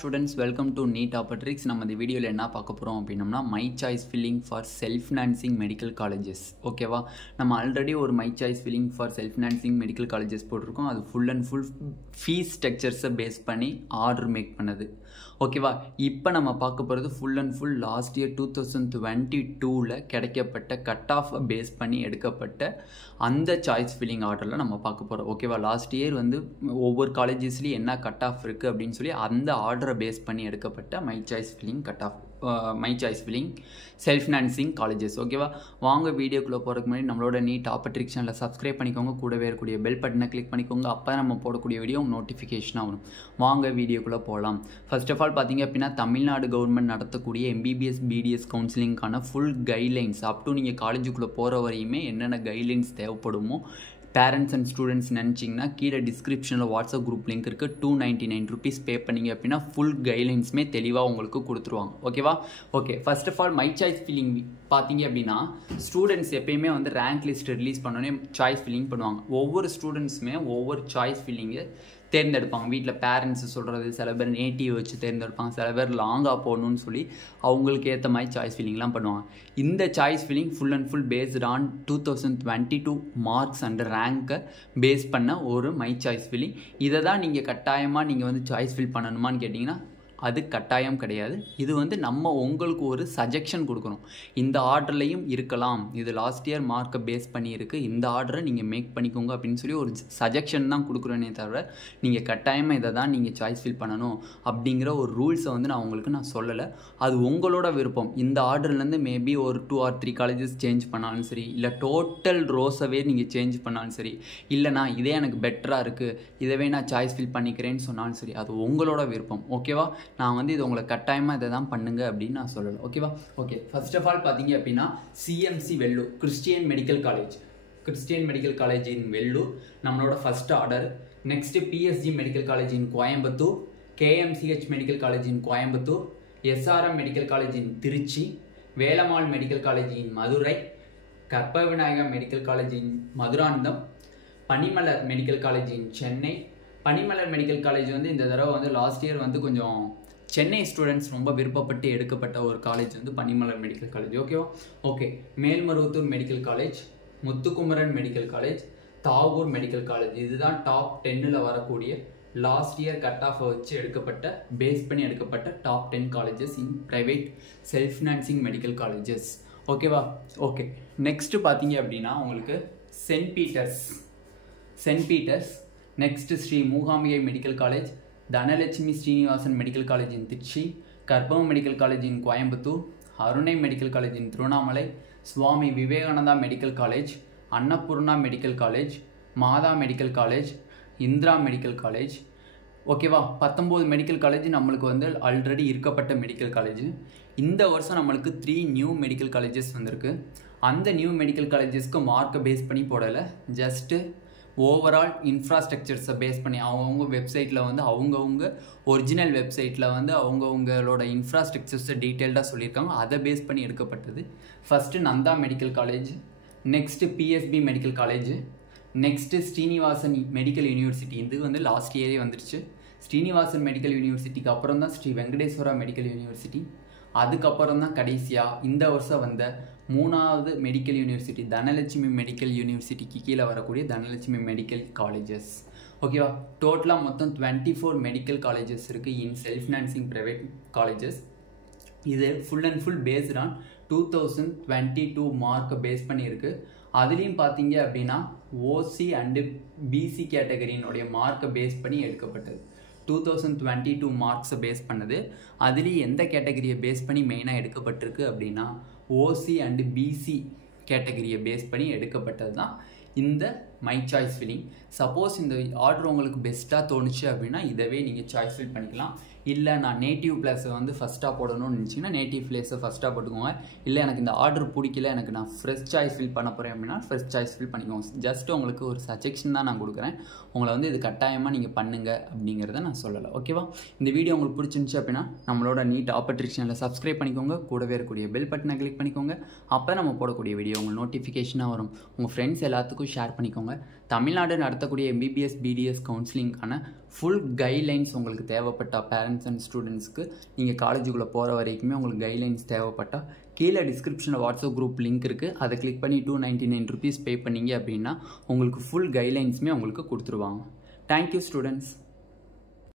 students, welcome to Neet Tricks. நம்ம இந்த வீடியோல என்ன பார்க்க போறோம் அப்படினா my choice filling for self financing medical colleges. ஓகேவா? நம்ம ஆல்ரெடி ஒரு my choice filling for self financing medical colleges போட்டுருக்கோம். அது full and full fees structures base பண்ணி ஆர்டர் மேக் பண்ணது. ஓகேவா? இப்போ நம்ம பார்க்க போறது full and full last year 2022 ல கிடைக்கப்பட்ட கட் ஆஃப் பேஸ் பண்ணி எடுக்கப்பட்ட அந்த சாய்ஸ் ஃபில்லிங் ஆர்டர்ல நம்ம பார்க்க போறோம். ஓகேவா? லாஸ்ட் இயர் வந்து ஒவ்வொரு காலேஜஸ்லயும் என்ன கட் ஆஃப் இருக்கு அப்படின்னு சொல்லி அந்த ஆர்டரை பேஸ் பண்ணி எடுக்கப்பட்ட my choice filling cut off my choice filling self financing colleges. ஓகேவா? வாங்க வீடியோக்குள்ளே போகிறதுக்கு முன்னாடி நம்மளோட நீட் ட்ரிக்ஸ் சேனலை சப்ஸ்கிரைப் பண்ணிக்கோங்க, கூடவே இருக்கக்கூடிய பெல் பட்டனை கிளிக் பண்ணிக்கோங்க. அப்போ நம்ம போடக்கூடிய வீடியோ நோட்டிஃபிகேஷனாக வரும். வாங்க வீடியோக்குள்ளே போகலாம். ஃபர்ஸ்ட் ஆஃப் ஆல் பார்த்தீங்க அப்படின்னா தமிழ்நாடு கவர்மெண்ட் நடத்தக்கூடிய எம்பிபிஎஸ் பிடிஎஸ் கவுன்சிலிங்கான ஃபுல் கைட்லைன்ஸ் அப் டு நீங்கள் காலேஜுக்குள்ளே போகிற வரையுமே என்னென்ன கைட்லைன்ஸ் தேவைப்படுமோ பேரண்ட்ஸ் அண்ட் ஸ்டூடெண்ட்ஸ் நினச்சிங்கன்னா கீழே டிஸ்கிரிப்ஷனில் வாட்ஸ்அப் குரூப் லிங்க் இருக்குது. 299 rupees பே பண்ணிங்க அப்படின்னா ஃபுல் கைட்லைன்ஸுமே தெளிவாக உங்களுக்கு கொடுத்துருவாங்க. ஓகேவா? Okay, first of all my choice filling பார்த்தீங்க அப்படின்னா ஸ்டூடெண்ட்ஸ் எப்பயுமே வந்து ரேங்க் லிஸ்ட் ரிலீஸ் பண்ணோன்னே சாய்ஸ் ஃபில்லிங் பண்ணுவாங்க. ஒவ்வொரு ஸ்டூடெண்ட்ஸுமே ஒவ்வொரு சாய்ஸ் ஃபில்லிங்கை தேர்ந்தெடுப்பாங்க. வீட்டில் பேரண்ட்ஸ் சொல்கிறது, சில பேர் நேட்டிவ் வச்சு தேர்ந்தெடுப்பாங்க, சில பேர் லாங்காக போகணுன்னு சொல்லி அவங்களுக்கு ஏற்ற மாதிரி சாய்ஸ் ஃபில்லிங்லாம் பண்ணுவாங்க. இந்த choice filling full and full based on 2022 marks and ரேங்கை பேஸ் பண்ண ஒரு மை சாய்ஸ் ஃபில்லிங். இதை தான் நீங்கள் கட்டாயமாக நீங்கள் வந்து சாய்ஸ் ஃபில் பண்ணணுமான்னு கேட்டிங்கன்னா அது கட்டாயம் கிடையாது. இது வந்து நம்ம உங்களுக்கு ஒரு சஜெக்ஷன் கொடுக்குறோம். இந்த ஆர்டர்லையும் இருக்கலாம், இது லாஸ்ட் இயர் மார்க்கை பேஸ் பண்ணி இருக்குது, இந்த ஆர்டரை நீங்கள் மேக் பண்ணிக்கோங்க அப்படின்னு சொல்லி ஒரு சஜெக்ஷன் தான் கொடுக்குறேனே தவிர நீங்கள் கட்டாயமாக இதை தான் நீங்கள் சாய்ஸ் ஃபில் பண்ணணும் அப்படிங்கிற ஒரு ரூல்ஸை வந்து நான் சொல்லலை. அது உங்களோட விருப்பம். இந்த ஆர்டர்லேருந்து மேபி ஒரு 2 or 3 காலேஜஸ் சேஞ்ச் பண்ணாலும் சரி, இல்லை டோட்டல் ரோஸவே நீங்கள் சேஞ்ச் பண்ணாலும் சரி, இல்லைனா இதே எனக்கு பெட்டராக இருக்குது, இதவே நான் சாய்ஸ் ஃபில் பண்ணிக்கிறேன்னு சொன்னாலும் சரி, அது உங்களோட விருப்பம். ஓகேவா? நான் வந்து இது உங்களை கட்டாயமாக இதை தான் பண்ணுங்க அப்படின்னு நான் சொல்லலை. ஓகேவா? ஓகே, ஃபர்ஸ்ட் ஆஃப் ஆல் பார்த்தீங்க அப்படின்னா CMC Vellore Christian Medical College in Vellore நம்மளோட first order. Next PSG Medical College in Coimbatore, KMCH Medical College in Coimbatore, SRM Medical College in Trichy, Velammal Medical College in Madurai, Karpaga Vinayaga Medical College in Madurantakam, Panimalar medical College in Chennai. Panimalar medical College வந்து இந்த தடவை வந்து last year வந்து கொஞ்சம் Chennai students ரொம்ப விருப்பப்பட்டு எடுக்கப்பட்ட ஒரு காலேஜ் வந்து பனிமலர் மெடிக்கல் காலேஜ். ஓகேவா? Okay, Melmaruvathur medical college, Muthukumaran medical college, Tagore medical college. இதுதான் டாப் 10ல் வரக்கூடிய லாஸ்ட் இயர் கட் ஆஃப் வச்சு எடுக்கப்பட்ட பேஸ் பண்ணி எடுக்கப்பட்ட top 10 colleges in private self financing medical colleges. ஓகேவா? ஓகே, நெக்ஸ்ட் பார்த்தீங்க அப்படின்னா உங்களுக்கு Saint Peter's, next Sri Mookambika Medical College, Dhanalakshmi Srinivasan Medical College in Trichy, Karpagam Medical College in Coimbatore, Arunai Medical College in Tiruvannamalai, Swami Vivekananda Medical College, Annapoorna Medical College, Matha Medical College, Indira Medical college. ஓகேவா? 19 medical college நம்மளுக்கு வந்து already இருக்கப்பட்ட medical college. இந்த வருஷம் நம்மளுக்கு 3 நியூ மெடிக்கல் காலேஜஸ் வந்திருக்கு. அந்த நியூ மெடிக்கல் காலேஜஸ்க்கு மார்க்கை பேஸ் பண்ணி போடலை, ஜஸ்ட்டு ஓவரால் இன்ஃப்ராஸ்ட்ரக்சர்ஸை பேஸ் பண்ணி அவங்கவுங்க வெப்சைட்டில் வந்து அவங்கவுங்க ஒரிஜினல் வெப்சைட்டில் வந்து அவங்கவுங்களோட இன்ஃப்ராஸ்ட்ரக்சர்ஸை டீட்டெயில்டாக சொல்லியிருக்காங்க. அதை பேஸ் பண்ணி எடுக்கப்பட்டது. First Nanda medical college, next BSP medical college, next Srinivasan medical university. இது வந்து லாஸ்ட் இயரே வந்துருச்சு. ஸ்ரீனிவாசன் மெடிக்கல் யூனிவர்சிட்டிக்கு அப்புறம் தான் ஸ்ரீ வெங்கடேஸ்வரா மெடிக்கல் யூனிவர்சிட்டி. அதுக்கப்புறம் தான் கடைசியாக இந்த வருஷம் வந்த 3வது மெடிக்கல் யூனிவர்சிட்டி தனலட்சுமி மெடிக்கல் யூனிவர்சிட்டிக்கு கீழே வரக்கூடிய தனலட்சுமி மெடிக்கல் காலேஜஸ். ஓகேவா? டோட்டலாக மொத்தம் 24 மெடிக்கல் காலேஜஸ் இருக்குது in self financing private colleges. இது full and full based on 2022 மார்க்கை பேஸ் பண்ணியிருக்கு. அதுலேயும் பார்த்தீங்க அப்படின்னா ஓசி அண்டு பிசி கேட்டகரியினுடைய மார்க்கை பேஸ் பண்ணி எடுக்கப்பட்டது. 2022 மார்க்ஸை பேஸ் பண்ணது. அதுலேயும் எந்த கேட்டகரியை பேஸ் பண்ணி மெயினாக எடுக்கப்பட்டிருக்கு அப்படின்னா ஓசி அண்டு பிசி கேட்டகரியை பேஸ் பண்ணி எடுக்கப்பட்டது தான் இந்த மை சாய்ஸ் ஃபில்லிங். சப்போஸ் இந்த ஆர்டர் உங்களுக்கு பெஸ்ட்டாக தோணுச்சு அப்படின்னா இதவே நீங்கள் சாய்ஸ் ஃபில் பண்ணிக்கலாம். இல்லை நான் நேட்டிவ் பிளேஸை வந்து ஃபஸ்ட்டாக போடணும்னு நினச்சிங்கன்னா நேட்டிவ் பிளேஸை ஃபஸ்ட்டாக போட்டுக்கோங்க. இல்லை எனக்கு இந்த ஆர்டர் பிடிக்கல, எனக்கு நான் ஃப்ரெஷ் சாய்ஸ் ஃபில் பண்ண போகிறேன் அப்படின்னா ஃப்ரெஷ் சாய்ஸ் ஃபில் பண்ணிக்கோங்க. ஜஸ்ட் உங்களுக்கு ஒரு சஜெக்ஷன் தான் நான் கொடுக்குறேன். உங்களை வந்து இது கட்டாயமாக நீங்கள் பண்ணுங்கள் அப்படிங்கிறத நான் சொல்லலை. ஓகேவா? இந்த வீடியோ உங்களுக்கு பிடிச்சிருந்துச்சு அப்படின்னா நம்மளோட நீட் ட்ரிக்ஸ் சேனலை சப்ஸ்கிரைப் பண்ணிக்கோங்க, கூடவே இருக்கக்கூடிய பெல் பட்டனை கிளிக் பண்ணிக்கோங்க. அப்போ நம்ம போடக்கூடிய வீடியோ உங்களுக்கு நோட்டிஃபிகேஷனாக வரும். உங்கள் ஃப்ரெண்ட்ஸ் எல்லாத்துக்கும் ஷேர் பண்ணிக்கோங்க. பண்ணிக்கோங்க. தமிழ்நாடு நடத்தக்கூடிய MBBS BDS கவுன்சிலிங்கான ஃபுல் கைட்லைன்ஸ் உங்களுக்கு தேவைப்பட்டால் பேரண்ட்ஸ் அண்ட் ஸ்டூடெண்ட்ஸ்க்கு நீங்கள் காலேஜுக்குள்ளே போகிற வரைக்குமே உங்களுக்கு கைட்லைன்ஸ் தேவைப்பட்டால் கீழே டிஸ்கிரிப்ஷனில் வாட்ஸ்அப் குரூப் லிங்க் இருக்குது. அதை கிளிக் பண்ணி 299 rupees பே பண்ணிங்க அப்படின்னா உங்களுக்கு ஃபுல் கைட்லைன்ஸுமே உங்களுக்கு கொடுத்துருவாங்க. Thank you students.